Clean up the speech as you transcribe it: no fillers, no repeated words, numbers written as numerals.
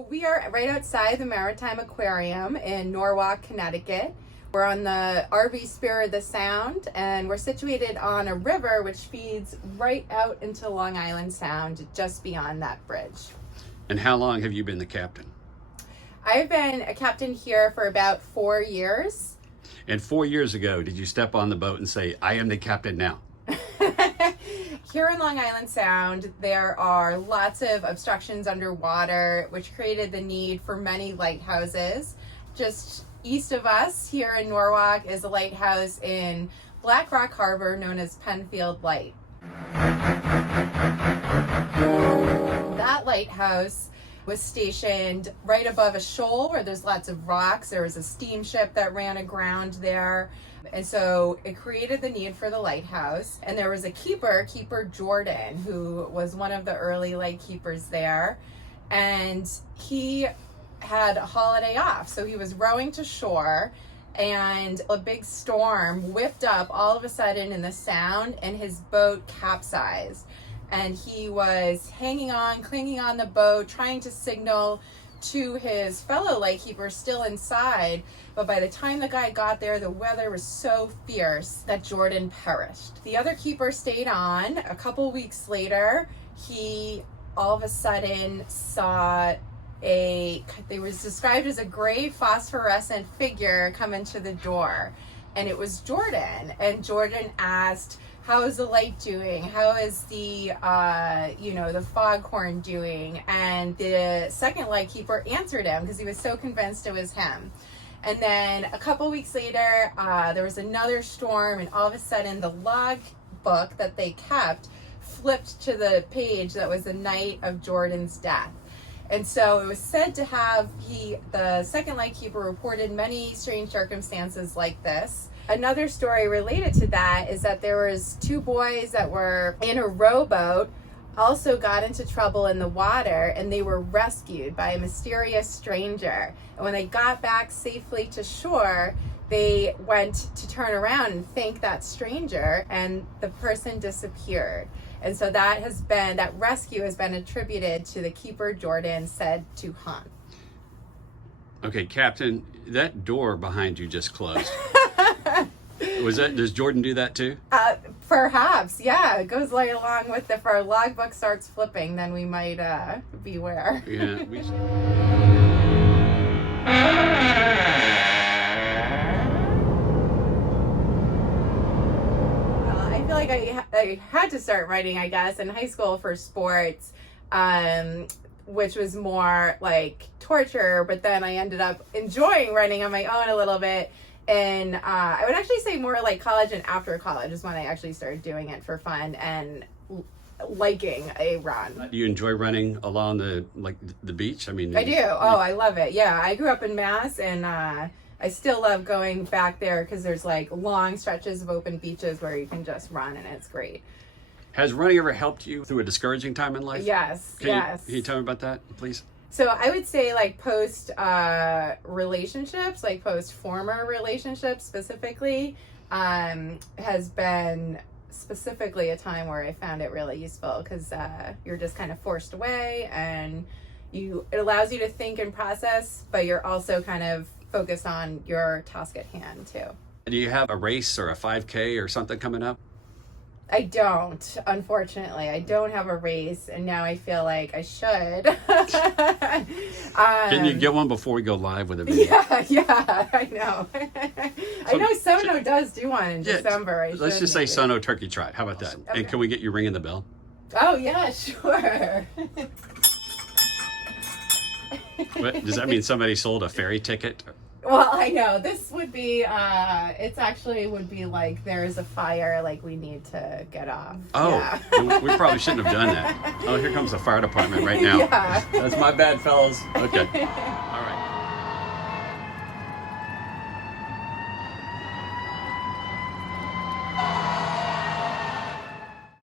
So we are right outside the Maritime Aquarium in Norwalk, Connecticut. We're on the RV Spur of the Sound, and we're situated on a river which feeds right out into Long Island Sound, just beyond that bridge. And how long have you been the captain? I've been a captain here for about 4 years. And 4 years ago, did you step on the boat and say, I am the captain now? Here in Long Island Sound, there are lots of obstructions underwater, which created the need for many lighthouses. Just east of us here in Norwalk is a lighthouse in Black Rock Harbor known as Penfield Light. That lighthouse was stationed right above a shoal where there's lots of rocks. There was a steamship that ran aground there. And so it created the need for the lighthouse. And there was a keeper, Keeper Jordan, who was one of the early lightkeepers there. And he had a holiday off. So he was rowing to shore and a big storm whipped up all of a sudden in the sound and his boat capsized. And he was hanging on, clinging on the boat, trying to signal to his fellow lightkeepers still inside. But by the time the guy got there, the weather was so fierce that Jordan perished. The other keeper stayed on. A couple weeks later, he all of a sudden saw they was described as a gray phosphorescent figure come into the door. And it was Jordan. And Jordan asked, how is the light doing? How is the, the foghorn doing? And the second lightkeeper answered him because he was so convinced it was him. And then a couple weeks later, there was another storm, and all of a sudden the log book that they kept flipped to the page that was the night of Jordan's death. And so it was said to have, the second lightkeeper reported many strange circumstances like this. Another story related to that is that there was two boys that were in a rowboat, also got into trouble in the water, and they were rescued by a mysterious stranger. And when they got back safely to shore, they went to turn around and thank that stranger, and the person disappeared. And so that rescue has been attributed to the keeper Jordan said to haunt. Okay, Captain, that door behind you just closed. Does Jordan do that too? Perhaps, yeah. It goes right along with if our logbook starts flipping, then we might beware. Yeah. I feel like I had to start writing, I guess, in high school for sports, which was more like torture, but then I ended up enjoying writing on my own a little bit. And I would actually say more like college and after college is when I actually started doing it for fun and liking a run. Do you enjoy running along the beach? I mean, I do. I love it. Yeah, I grew up in Mass, and I still love going back there because there's like long stretches of open beaches where you can just run, and it's great. Has running ever helped you through a discouraging time in life? Yes. Can you tell me about that, please? So I would say like post relationships, like post former relationships specifically, has been specifically a time where I found it really useful because you're just kind of forced away, and it allows you to think and process, but you're also kind of focused on your task at hand too. Do you have a race or a 5K or something coming up? I don't, unfortunately. I don't have a race, and now I feel like I should. Can you get one before we go live with a video? Yeah, I know. I know Sono does do one in December. Let's just say Sono Turkey Trot. How about that? Okay. And can we get you ringing the bell? Oh, yeah, sure. What, does that mean somebody sold a ferry ticket? Well, I know this would be, would be like there's a fire, like we need to get off. Oh, yeah. We probably shouldn't have done that. Oh, here comes the fire department right now. Yeah. That's my bad, fellas. Okay.